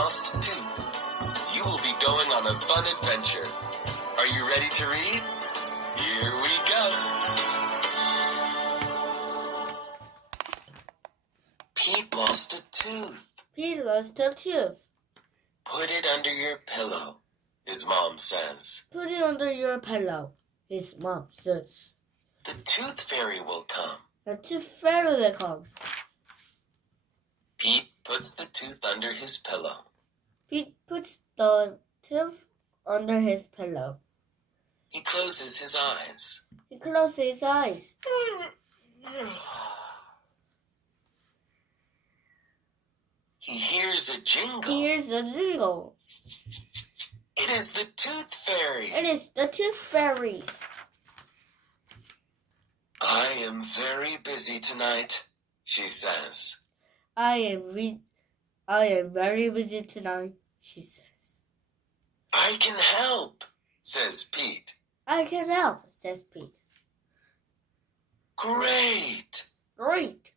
lost tooth. You will be going on a fun adventure. Are you ready to read? Here we go. Pete lost a tooth. Pete lost a tooth. Put it under your pillow, his mom says. Put it under your pillow, his mom says. The tooth fairy will come. The tooth fairy will come. Pete puts the tooth under his pillow. Pete puts the tooth under his pillow. He closes his eyes. He closes his eyes. He hears a jingle. He hears a jingle. It is the tooth fairy. It is the tooth fairies. I am very busy tonight, she says. I am very busy tonight, she says. I can help, says Pete. I can help, says Pete. Great. Great.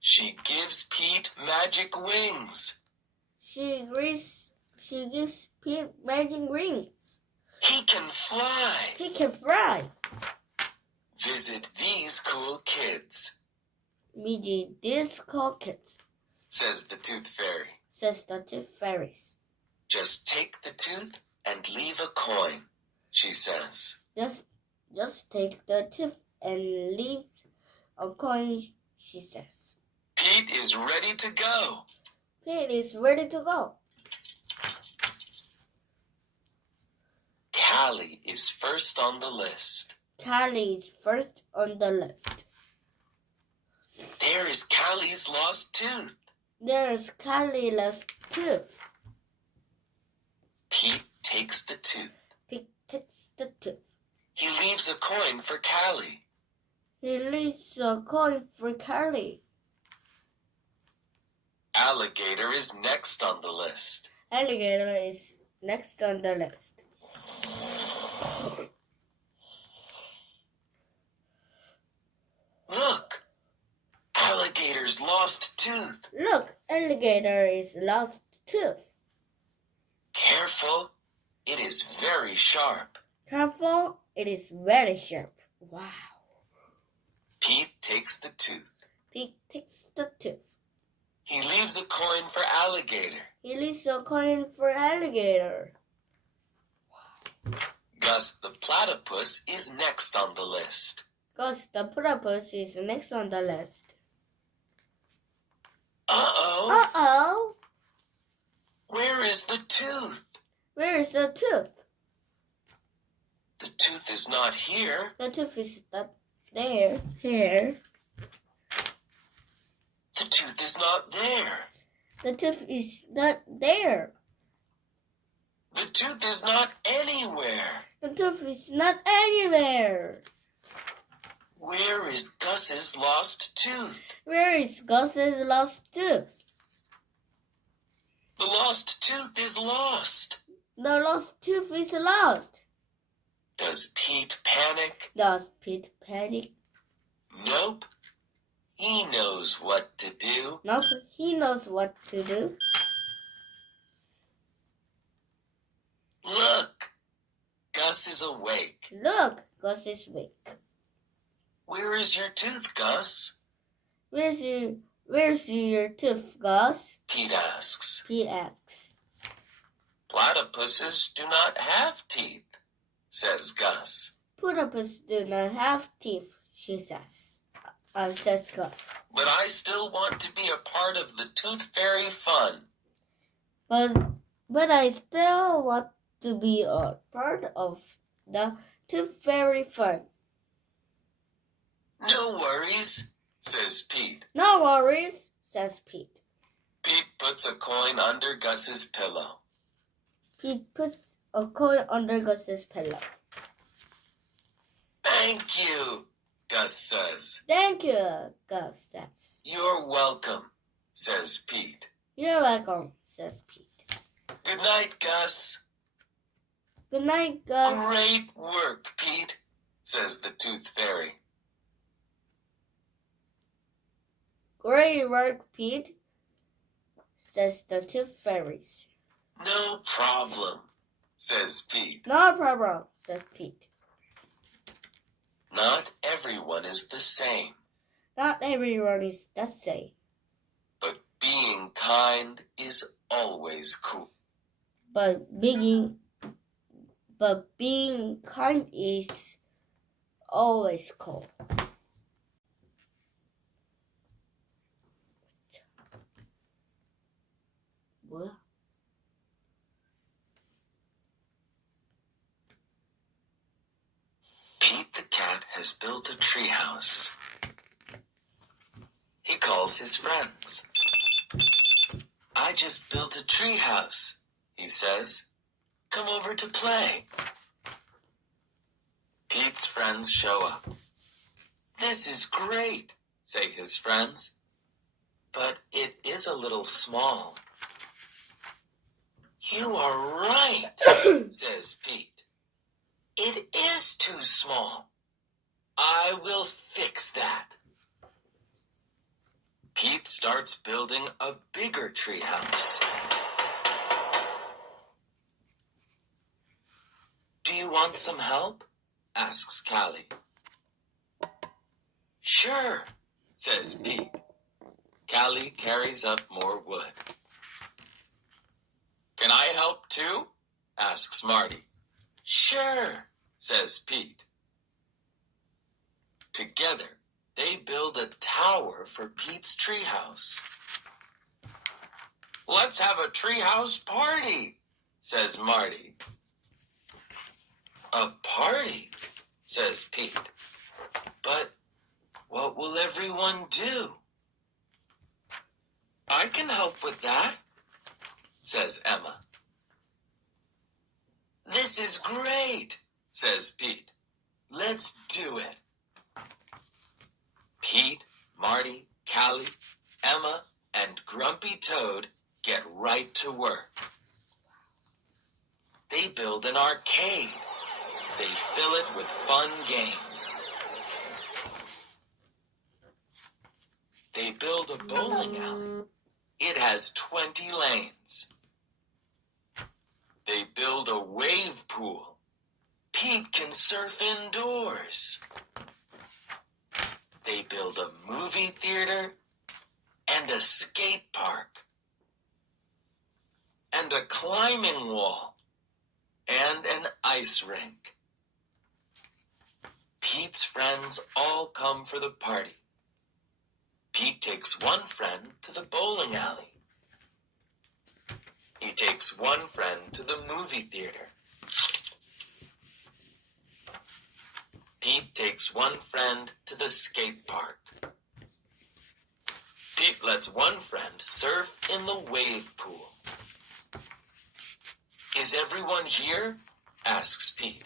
She gives Pete magic wings. She gives Pete magic wings. He can fly. He can fly. Visit these cool kids. Meeting these cool kids, says the tooth fairy. Says the tooth fairies. Just take the tooth and leave a coin, she says. Just take the tooth and leave a coin, she says. Pete is ready to go. Pete is ready to go. Callie is first on the list. Callie is first on the list. There is Callie's lost tooth. There's Callie's lost tooth. Pete takes the tooth. Pete takes the tooth. He leaves a coin for Callie. He leaves a coin for Callie. Alligator is next on the list. Alligator is next on the list. Look! Alligator's lost tooth. Look, alligator is lost tooth. Careful, it is very sharp. Careful, it is very sharp. Wow. Pete takes the tooth. Pete takes the tooth. He leaves a coin for Alligator. He leaves a coin for Alligator. Wow. Gus the platypus is next on the list. Gus the platypus is next on the list. Uh-oh. Uh-oh. Where is the tooth? Where is the tooth? The tooth is not here. The tooth is not there. Here. The tooth is not there. The tooth is not there. The tooth is not anywhere. The tooth is not anywhere. Where is Gus's lost tooth? Where is Gus's lost tooth? The lost tooth is lost. The lost tooth is lost. Does Pete panic? Does Pete panic? Nope. He knows what to do. Nope, he knows what to do. Look! Gus is awake. Look, Gus is awake. Where is your tooth, Gus? Where's your tooth, Gus? Pete asks. Pete asks. Platypuses do not have teeth, says Gus. Platypus do not have teeth, says Gus. But I still want to be a part of the tooth fairy fun. But I still want to be a part of the tooth fairy fun. No worries, says Pete. No worries, says Pete. Pete puts a coin under Gus's pillow. Pete puts a coin under Gus's pillow. Thank you, Gus says. Thank you, Gus says. You're welcome, says Pete. You're welcome, says Pete. Good night, Gus. Good night, Gus. Great work, Pete, says the tooth fairy. Great work, Pete, says the Tooth Fairies. No problem, says Pete. No problem, says Pete. Not everyone is the same, Not everyone is the same. but being kind is always cool. But being kind is always cool. 뭐야? Pete the cat has built a treehouse. He calls his friends. I just built a treehouse, he says. Come over to play. Pete's friends show up. This is great, say his friends. But it is a little small. You are right, says Pete. It is too small. I will fix that. Pete starts building a bigger treehouse. Do you want some help? Asks Callie. Sure, says Pete. Callie carries up more wood. Can I help too? Asks Marty. Sure, says Pete. Together, they build a tower for Pete's treehouse. Let's have a treehouse party, says Marty. A party, says Pete. But what will everyone do? I can help with that, says Emma. This is great, says Pete. Let's do it. Pete, Marty, Callie, Emma, and Grumpy Toad get right to work. They build an arcade. They fill it with fun games. They build a bowling alley. It has 20 lanes. They build a wave pool. Pete can surf indoors. They build a movie theater and a skate park and a climbing wall and an ice rink. Pete's friends all come for the party. Pete takes one friend to the bowling alley. He takes one friend to the movie theater. Pete takes one friend to the skate park. Pete lets one friend surf in the wave pool. Is everyone here? Asks Pete.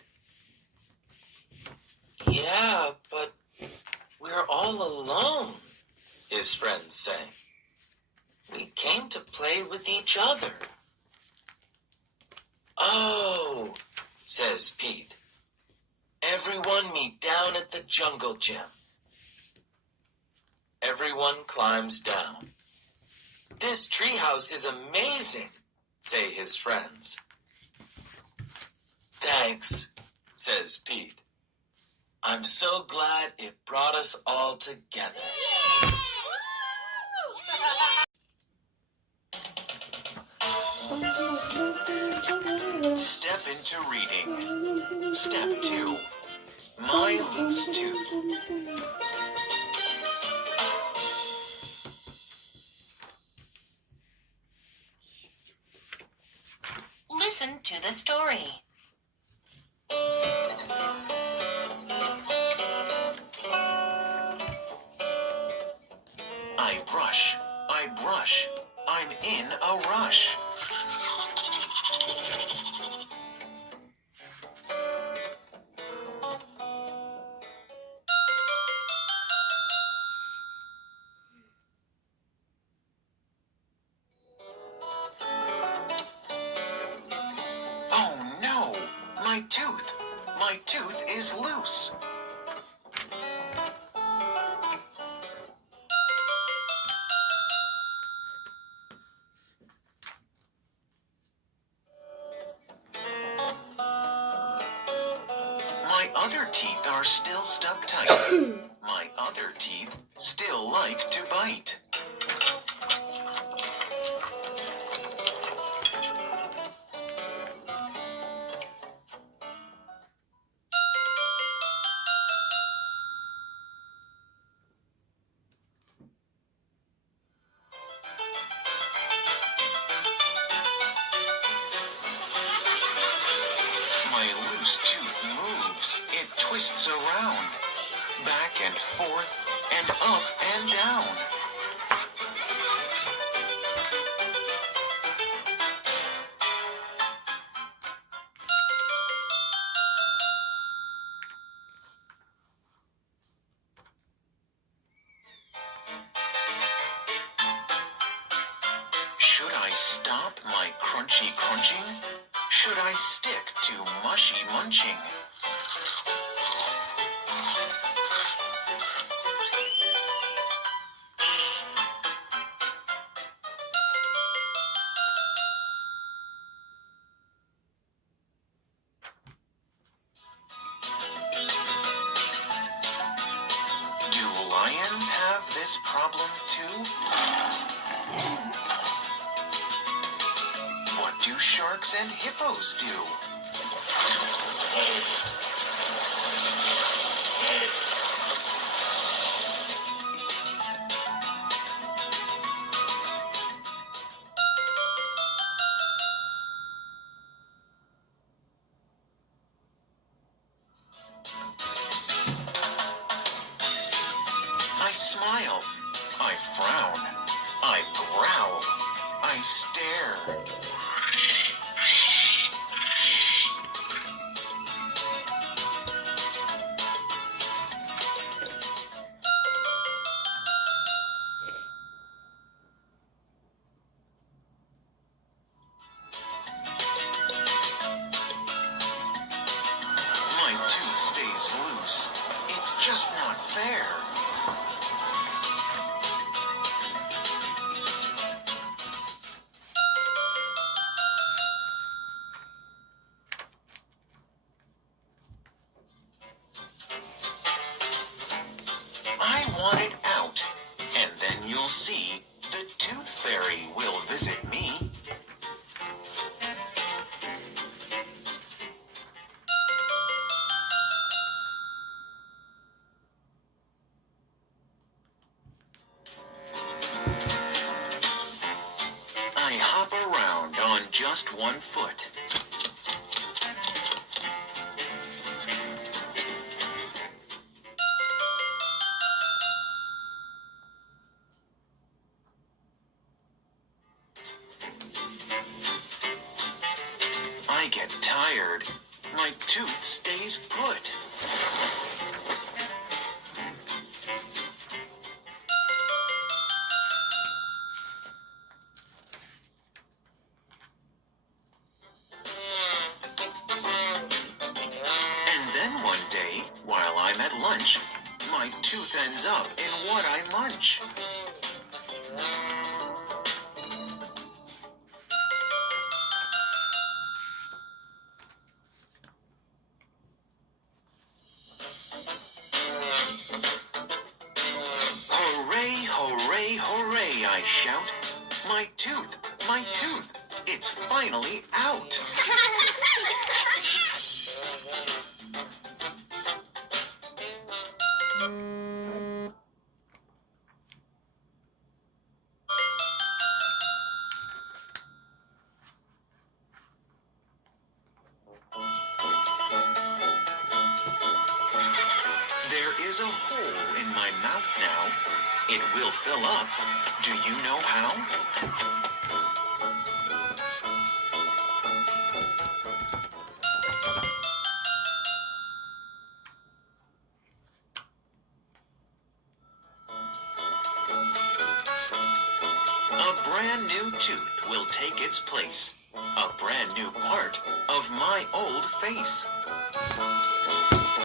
Yeah, but we're all alone, his friends say. We came to play with each other. Oh, says Pete. Everyone meet down at the jungle gym. Everyone climbs down. This treehouse is amazing, say his friends. Thanks, says Pete. I'm so glad it brought us all together. Step into reading. Step 2. My Loose Tooth. Listen to the story. I brush, I'm in a rush. Oh no, my tooth is loose. other teeth are still stuck tight. My other teeth still like to bite. My loose tooth moves. It twists around, back and forth, and up and down. Should I stop my crunchy crunching? Should I stick to mushy munching? Do lions have this problem too? What do sharks and hippos do? I smile, I frown, I growl, I stare. My tooth stays loose. It's just not fair. I want it out, and then you'll see the tooth fairy will visit me. I hop around on just one foot. I get tired. My tooth stays put. And then one day, while I'm at lunch, my tooth ends up in what I munch. Hooray, hooray, hooray, I shout. My tooth, it's finally out. There is a hole in my mouth now. It will fill up. Do you know how? A brand new tooth will take its place. A brand new part of my old face.